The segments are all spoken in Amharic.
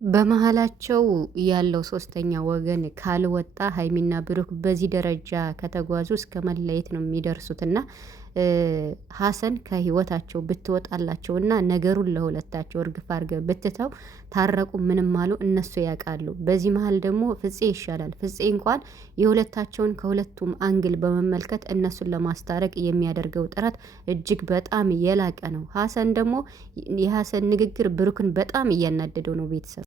በመሃላቸው ያለው ሶስተኛ ወገን ካልወጣ ሀይሚና ብሩክ በዚህ ደረጃ ከተጓዙ እስከ መለየት ነው የሚደርሱት። እና ሀሰን ከህይወታቸው ብትወጣላቸውና ነገሩን ለሁለታቸው እርግፍ አድርገህ ብትተው ታረቁ ምንም አሉ እነሱ ያውቃሉ። በዚህ መሀል ደግሞ ፍፄ ይሻላል። ፍፄ እንኳን የሁለታቸውን ከሁለቱም አንግል በመመልከት እነሱን ለማስታረቅ የሚያደርገው ጥረት እጅግ በጣም የላቀ ነው። ሀሰን ደግሞ የሀሰን ንግግር ብሩክን በጣም እያናደደው ነው። ቤተሰብ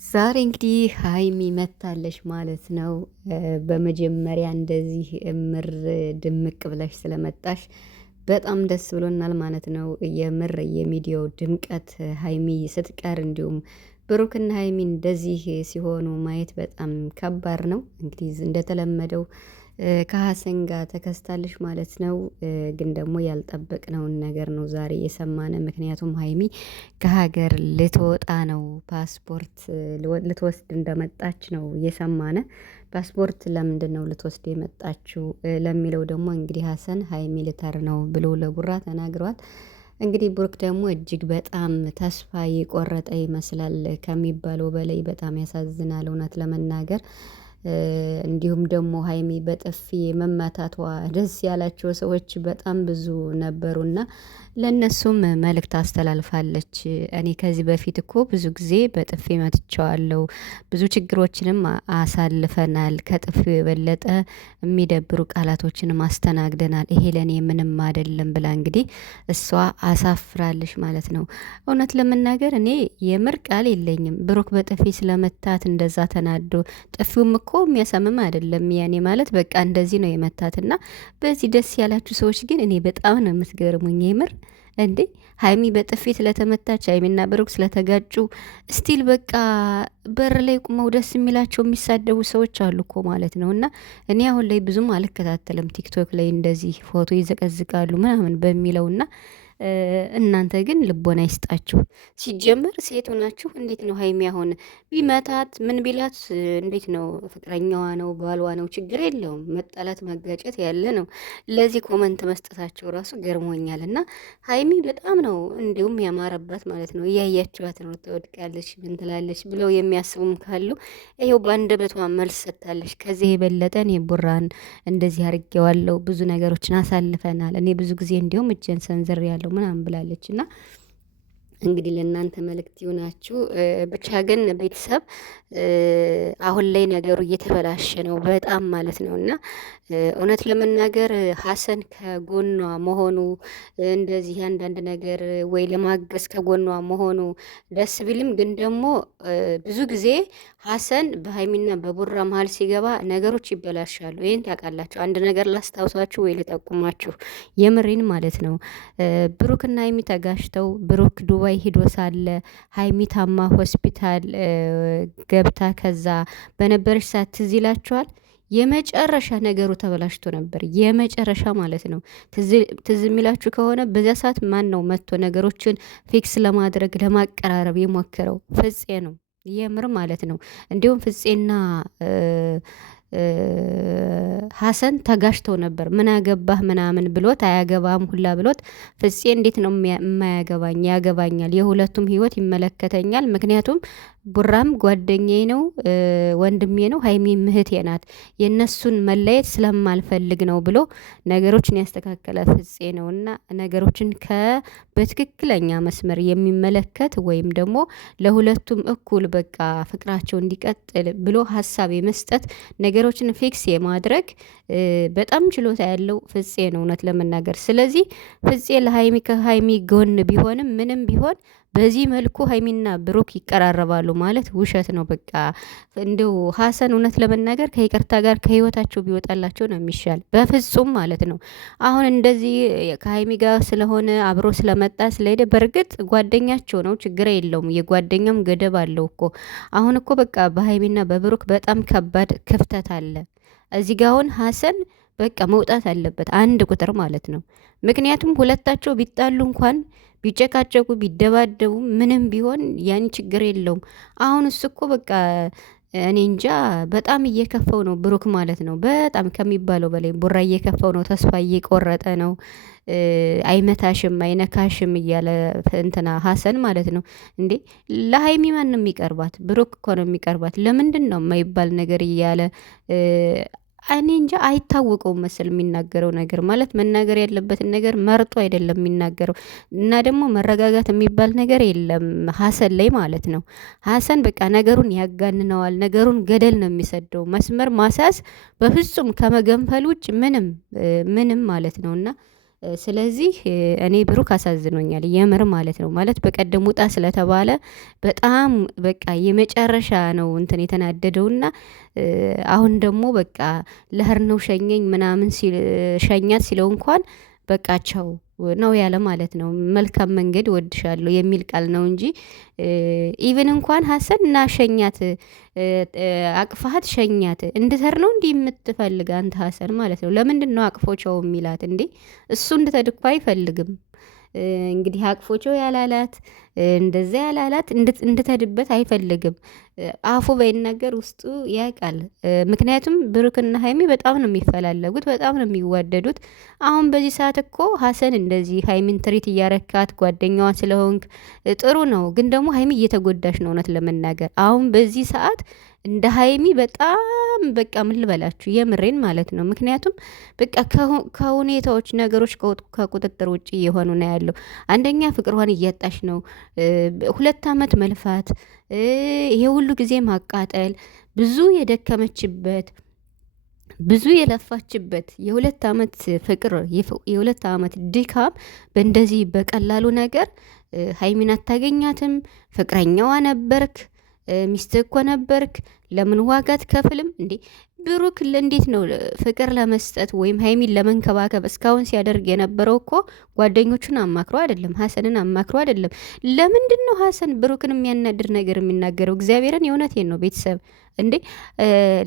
ዛሬ እንግዲህ ሀይሚ መታለች ማለት ነው። በመጀመሪያ እንደዚህ እምር ድምቅ ብለሽ ስለመጣሽ በጣም ደስ ብሎናል ማለት ነው። የምር የሚዲያው ድምቀት ሀይሚ ስትቀር እንዲሁም ብሩክና ሀይሚ እንደዚህ ሲሆኑ ማየት በጣም ከባድ ነው። እንግዲህ እንደተለመደው ከሀሰን ጋር ተከስታለች ማለት ነው። ግን ደግሞ ያልጠበቅነውን ነገር ነው ዛሬ የሰማነ። ምክንያቱም ሀይሚ ከሀገር ልትወጣ ነው፣ ፓስፖርት ልትወስድ እንደመጣች ነው የሰማነ። ፓስፖርት ለምንድን ነው ልትወስድ የመጣችው ለሚለው ደግሞ እንግዲህ ሀሰን ሀይሚ ልተር ነው ብሎ ለቡራ ተናግሯል። እንግዲህ ብሩክ ደግሞ እጅግ በጣም ተስፋ የቆረጠ ይመስላል ከሚባለው በላይ በጣም ያሳዝናል እውነት ለመናገር። እንዲሁም ደግሞ ሀይሚ በጥፊ መመታቷ ደስ ያላቸው ሰዎች በጣም ብዙ ነበሩና ለእነሱም መልእክት አስተላልፋለች። እኔ ከዚህ በፊት እኮ ብዙ ጊዜ በጥፊ መትቼዋለሁ፣ ብዙ ችግሮችንም አሳልፈናል፣ ከጥፊው የበለጠ የሚደብሩ ቃላቶችንም አስተናግደናል፣ ይሄ ለእኔ ምንም አይደለም ብላ እንግዲህ እሷ አሳፍራለች ማለት ነው። እውነት ለመናገር እኔ የምር ቃል የለኝም። ብሩክ በጥፊ ስለመታት እንደዛ ተናዶ ጥፊውም እኮ የሚያሳምም አይደለም። ያኔ ማለት በቃ እንደዚህ ነው የመታትና በዚህ ደስ ያላችሁ ሰዎች ግን እኔ በጣም ነው የምትገርሙኝ የምር። እንዴ ሀይሚ በጥፊ ስለተመታች ሀይሚና ብሩክ ስለተጋጩ ስቲል በቃ በር ላይ ቁመው ደስ የሚላቸው የሚሳደቡ ሰዎች አሉ እኮ ማለት ነው። እና እኔ አሁን ላይ ብዙም አልከታተልም ቲክቶክ ላይ እንደዚህ ፎቶ ይዘቀዝቃሉ ምናምን በሚለውና እናንተ ግን ልቦና ይስጣችሁ። ሲጀመር ሴት ሆናችሁ እንዴት ነው ሀይሚ አሁን ቢመታት ምን ቢላት እንዴት ነው? ፍቅረኛዋ ነው ባሏ ነው ችግር የለውም መጣላት መጋጨት ያለ ነው። ለዚህ ኮመንት መስጠታቸው ራሱ ገርሞኛል። እና ሀይሚ በጣም ነው እንዲሁም ያማረባት ማለት ነው። እያያችኋት ነው ትወድቃለች ምን ትላለች ብለው የሚያስቡም ካሉ ይኸው በአንደበቷ መልስ ሰጥታለች። ከዚህ የበለጠ እኔ ቡራን እንደዚህ አድርጌዋለሁ፣ ብዙ ነገሮችን አሳልፈናል፣ እኔ ብዙ ጊዜ እንዲሁም እጄን ሰንዝር ያለው ምናምን ብላለች። እና እንግዲህ ለእናንተ መልእክት ይሆናችሁ። ብቻ ግን ቤተሰብ አሁን ላይ ነገሩ እየተበላሸ ነው በጣም ማለት ነው። እና እውነት ለመናገር ሀሰን ከጎኗ መሆኑ እንደዚህ አንዳንድ ነገር ወይ ለማገዝ ከጎኗ መሆኑ ደስ ቢልም ግን ደግሞ ብዙ ጊዜ ሀሰን በሀይሚና በቡራ መሀል ሲገባ ነገሮች ይበላሻሉ። ይህን ታውቃላችሁ። አንድ ነገር ላስታውሳችሁ ወይ ልጠቁማችሁ፣ የምሬን ማለት ነው። ብሩክና ሀይሚ ተጋሽተው ብሩክ ዱባይ ሂዶ ሳለ ሀይሚ ታማ ሆስፒታል ገብታ ከዛ በነበረች ሰዓት ትዝ ይላችኋል። የመጨረሻ ነገሩ ተበላሽቶ ነበር። የመጨረሻ ማለት ነው። ትዝ የሚላችሁ ከሆነ በዚያ ሰዓት ማን ነው መጥቶ ነገሮችን ፊክስ ለማድረግ ለማቀራረብ የሞከረው? ፍፄ ነው። የምር ማለት ነው። እንዲሁም ፍፄና ሀሰን ተጋሽተው ነበር። ምን አገባህ ምናምን ብሎት አያገባም ሁላ ብሎት ፍፄ እንዴት ነው የማያገባኝ? ያገባኛል፣ የሁለቱም ህይወት ይመለከተኛል። ምክንያቱም ቡራም ጓደኛዬ ነው፣ ወንድሜ ነው፣ ሀይሚም እህቴ ናት። የእነሱን መለየት ስለማልፈልግ ነው ብሎ ነገሮችን ያስተካከለ ፍፄ ነው። እና ነገሮችን በትክክለኛ መስመር የሚመለከት ወይም ደግሞ ለሁለቱም እኩል በቃ ፍቅራቸው እንዲቀጥል ብሎ ሀሳብ የመስጠት ነገሮችን ፊክስ የማድረግ በጣም ችሎታ ያለው ፍፄ ነው እውነት ለመናገር። ስለዚህ ፍፄ ለሀይሚ ከሀይሚ ጎን ቢሆንም ምንም ቢሆን በዚህ መልኩ ሀይሚና ብሩክ ይቀራረባሉ ማለት ውሸት ነው። በቃ እንደው ሀሰን እውነት ለመናገር ከይቅርታ ጋር ከህይወታቸው ቢወጣላቸው ነው የሚሻል። በፍጹም ማለት ነው። አሁን እንደዚህ ከሀይሚ ጋር ስለሆነ አብሮ ስለመጣ ስለሄደ በእርግጥ ጓደኛቸው ነው፣ ችግር የለውም። የጓደኛም ገደብ አለው እኮ። አሁን እኮ በቃ በሀይሚና በብሩክ በጣም ከባድ ክፍተት አለ። እዚህ ጋ አሁን ሀሰን በቃ መውጣት አለበት አንድ ቁጥር ማለት ነው። ምክንያቱም ሁለታቸው ቢጣሉ እንኳን ቢጨቃጨቁ ቢደባደቡ ምንም ቢሆን ያን ችግር የለውም። አሁን እሱ እኮ በቃ እኔ እንጃ በጣም እየከፈው ነው ብሩክ ማለት ነው። በጣም ከሚባለው በላይ ቡራ እየከፈው ነው። ተስፋ እየቆረጠ ነው። አይመታሽም አይነካሽም እያለ እንትና ሀሰን ማለት ነው። እንዴ ለሀይሚ ማን ነው የሚቀርባት? ብሩክ እኮ ነው የሚቀርባት። ለምንድን ነው የማይባል ነገር እያለ እኔ እንጃ አይታወቀውም መሰል የሚናገረው ነገር ማለት መናገር ያለበትን ነገር መርጦ አይደለም የሚናገረው። እና ደግሞ መረጋጋት የሚባል ነገር የለም ሀሰን ላይ ማለት ነው። ሀሰን በቃ ነገሩን ያጋንነዋል። ነገሩን ገደል ነው የሚሰደው። መስመር ማስያዝ በፍጹም ከመገንፈል ውጭ ምንም ማለት ነው። እና ስለዚህ እኔ ብሩክ አሳዝኖኛል የምር ማለት ነው። ማለት በቀደም ውጣ ስለተባለ በጣም በቃ የመጨረሻ ነው እንትን የተናደደውና አሁን ደግሞ በቃ ለህር ነው ሸኘኝ ምናምን ሸኛት ሲለው እንኳን በቃቸው ነው ያለ ማለት ነው። መልካም መንገድ ወድሻለሁ የሚል ቃል ነው እንጂ ኢቭን እንኳን ሀሰን እና ሸኛት አቅፋት ሸኛት እንድተር ነው እንዲህ የምትፈልግ አንተ ሀሰን ማለት ነው። ለምንድን ነው አቅፎቸው የሚላት እንዴ? እሱ እንድተድኳ አይፈልግም። እንግዲህ አቅፎቸው ያላላት እንደዛ ያላላት እንድተድበት አይፈልግም። አፉ ባይናገር ውስጡ ያውቃል። ምክንያቱም ብሩክና ሀይሚ በጣም ነው የሚፈላለጉት፣ በጣም ነው የሚዋደዱት። አሁን በዚህ ሰዓት እኮ ሀሰን እንደዚህ ሀይሚን ትሪት እያረካት ጓደኛዋ ስለሆንክ ጥሩ ነው፣ ግን ደግሞ ሀይሚ እየተጎዳሽ ነው። እውነት ለመናገር አሁን በዚህ ሰዓት እንደ ሀይሚ በጣም በቃ ምን ልበላችሁ የምሬን ማለት ነው። ምክንያቱም በቃ ከሁኔታዎች ነገሮች ከቁጥጥር ውጭ እየሆኑ ነው ያለው። አንደኛ ፍቅሯን እያጣሽ ነው። 2 ዓመት መልፋት፣ ይሄ ሁሉ ጊዜ ማቃጠል፣ ብዙ የደከመችበት ብዙ የለፋችበት የ2 ዓመት ፍቅር የ2 ዓመት ድካም በእንደዚህ በቀላሉ ነገር ሀይሚን አታገኛትም። ፍቅረኛዋ ነበርክ፣ ሚስትህ እኮ ነበርክ። ለምን ዋጋ ትከፍልም እንዴ? ብሩክ እንዴት ነው ፍቅር ለመስጠት ወይም ሀይሚን ለመንከባከብ እስካሁን ሲያደርግ የነበረው እኮ ጓደኞቹን አማክሮ አይደለም፣ ሀሰንን አማክሮ አይደለም። ለምንድን ነው ሀሰን ብሩክን የሚያናድር ነገር የሚናገረው? እግዚአብሔርን የእውነቴን ነው ቤተሰብ እንዴ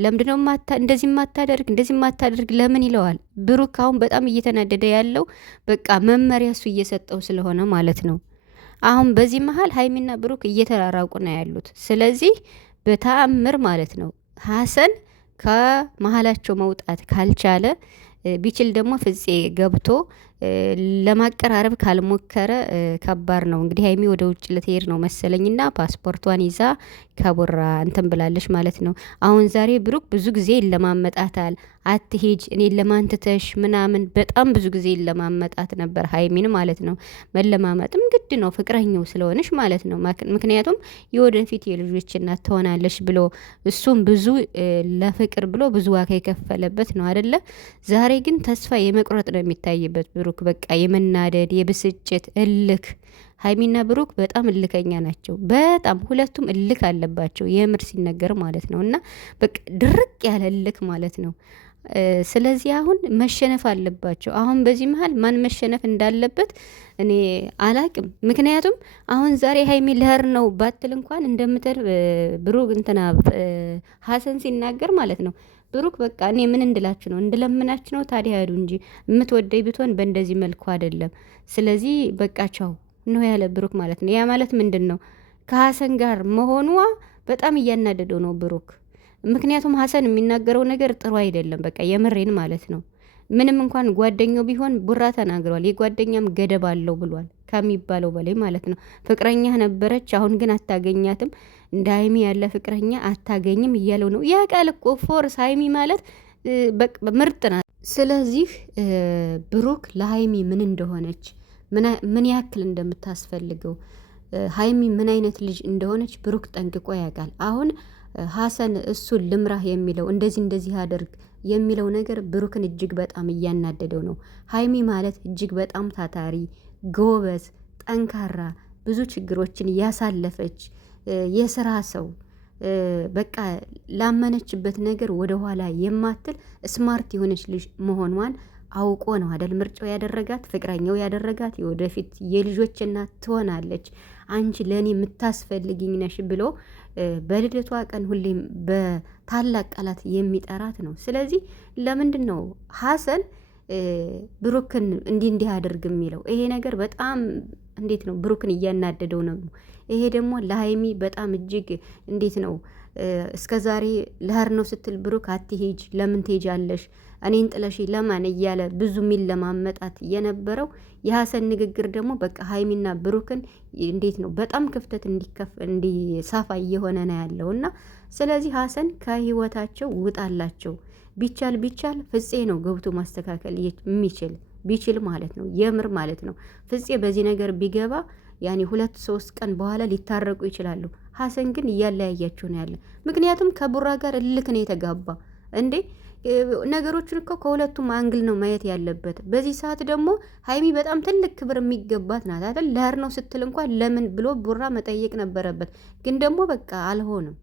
ለምንድነው እንደዚህ ማታደርግ ለምን ይለዋል? ብሩክ አሁን በጣም እየተናደደ ያለው በቃ መመሪያ እሱ እየሰጠው ስለሆነ ማለት ነው። አሁን በዚህ መሀል ሀይሚና ብሩክ እየተራራቁ ነው ያሉት። ስለዚህ በተአምር ማለት ነው ሀሰን ከመሀላቸው መውጣት ካልቻለ ቢችል ደግሞ ፍፄ ገብቶ ለማቀራረብ ካልሞከረ ከባድ ነው። እንግዲህ ሀይሚ ወደ ውጭ ልትሄድ ነው መሰለኝና ፓስፖርቷን ይዛ ከቡራ እንትን ብላለች ማለት ነው። አሁን ዛሬ ብሩክ ብዙ ጊዜ ይለማመጣታል። አትሄጅ እኔን ለማንትተሽ ምናምን በጣም ብዙ ጊዜ ይለማመጣት ነበር ሀይሚን ማለት ነው። መለማመጥም ግድ ነው ፍቅረኛው ስለሆነች ማለት ነው። ምክንያቱም የወደፊት የልጆች እናት ትሆናለች ብሎ እሱም ብዙ ለፍቅር ብሎ ብዙ ዋጋ የከፈለበት ነው አደለ? ዛሬ ግን ተስፋ የመቁረጥ ነው የሚታይበት ብሩክ በቃ የመናደድ የብስጭት እልክ። ሀይሚና ብሩክ በጣም እልከኛ ናቸው። በጣም ሁለቱም እልክ አለባቸው የምር ሲነገር ማለት ነው። እና በቃ ድርቅ ያለ እልክ ማለት ነው። ስለዚህ አሁን መሸነፍ አለባቸው። አሁን በዚህ መሀል ማን መሸነፍ እንዳለበት እኔ አላቅም። ምክንያቱም አሁን ዛሬ ሀይሚ ልሄድ ነው ባትል እንኳን እንደምትል ብሩክ እንትና ሀሰን ሲናገር ማለት ነው። ብሩክ በቃ እኔ ምን እንድላችሁ ነው? እንድለምናችሁ ነው? ታዲያ ሄዱ እንጂ የምትወደኝ ብትሆን በእንደዚህ መልኩ አይደለም። ስለዚህ በቃቸው ነው ያለ ብሩክ ማለት ነው። ያ ማለት ምንድን ነው? ከሀሰን ጋር መሆኗ በጣም እያናደደው ነው ብሩክ። ምክንያቱም ሀሰን የሚናገረው ነገር ጥሩ አይደለም። በቃ የምሬን ማለት ነው። ምንም እንኳን ጓደኛው ቢሆን ቡራ ተናግሯል። የጓደኛም ገደብ አለው ብሏል ከሚባለው በላይ ማለት ነው። ፍቅረኛ ነበረች፣ አሁን ግን አታገኛትም። እንደ ሀይሚ ያለ ፍቅረኛ አታገኝም እያለው ነው። ያ ቃል እኮ ፎርስ ሀይሚ ማለት ምርጥ ናት። ስለዚህ ብሩክ ለሀይሚ ምን እንደሆነች ምን ያክል እንደምታስፈልገው ሀይሚ ምን አይነት ልጅ እንደሆነች ብሩክ ጠንቅቆ ያውቃል። አሁን ሀሰን እሱን ልምራህ የሚለው እንደዚህ አድርግ የሚለው ነገር ብሩክን እጅግ በጣም እያናደደው ነው። ሀይሚ ማለት እጅግ በጣም ታታሪ፣ ጎበዝ፣ ጠንካራ፣ ብዙ ችግሮችን ያሳለፈች የስራ ሰው በቃ ላመነችበት ነገር ወደኋላ የማትል ስማርት የሆነች ልጅ መሆኗን አውቆ ነው አደል ምርጫው ያደረጋት፣ ፍቅረኛው ያደረጋት። የወደፊት የልጆች እናት ትሆናለች፣ አንቺ ለእኔ የምታስፈልግኝ ነሽ ብሎ በልደቷ ቀን ሁሌም በታላቅ ቃላት የሚጠራት ነው። ስለዚህ ለምንድን ነው ሀሰን ብሩክን እንዲህ አድርግ የሚለው? ይሄ ነገር በጣም እንዴት ነው ብሩክን እያናደደው ነው። ይሄ ደግሞ ለሀይሚ በጣም እጅግ እንዴት ነው እስከ ዛሬ ልሄድ ነው ስትል ብሩክ አትሄጅ፣ ለምን ትሄጃለሽ? እኔን ጥለሽ ለማን እያለ ብዙ ለማመጣት የነበረው የሀሰን ንግግር ደግሞ በቃ ሀይሚና ብሩክን እንዴት ነው በጣም ክፍተት እንዲሳፋ እየሆነ ነው ያለው እና ስለዚህ ሀሰን ከህይወታቸው ውጣላቸው። ቢቻል ፍፄ ነው ገብቶ ማስተካከል የሚችል ቢችል ማለት ነው የምር ማለት ነው። ፍፄ በዚህ ነገር ቢገባ ያኔ 2-3 ቀን በኋላ ሊታረቁ ይችላሉ። ሀሰን ግን እያለያያቸው ነው ያለ። ምክንያቱም ከቡራ ጋር እልክ ነው የተጋባ እንዴ። ነገሮችን እኮ ከሁለቱም አንግል ነው ማየት ያለበት። በዚህ ሰዓት ደግሞ ሀይሚ በጣም ትልቅ ክብር የሚገባት ናት አይደል? ለህር ነው ስትል እንኳን ለምን ብሎ ቡራ መጠየቅ ነበረበት። ግን ደግሞ በቃ አልሆንም።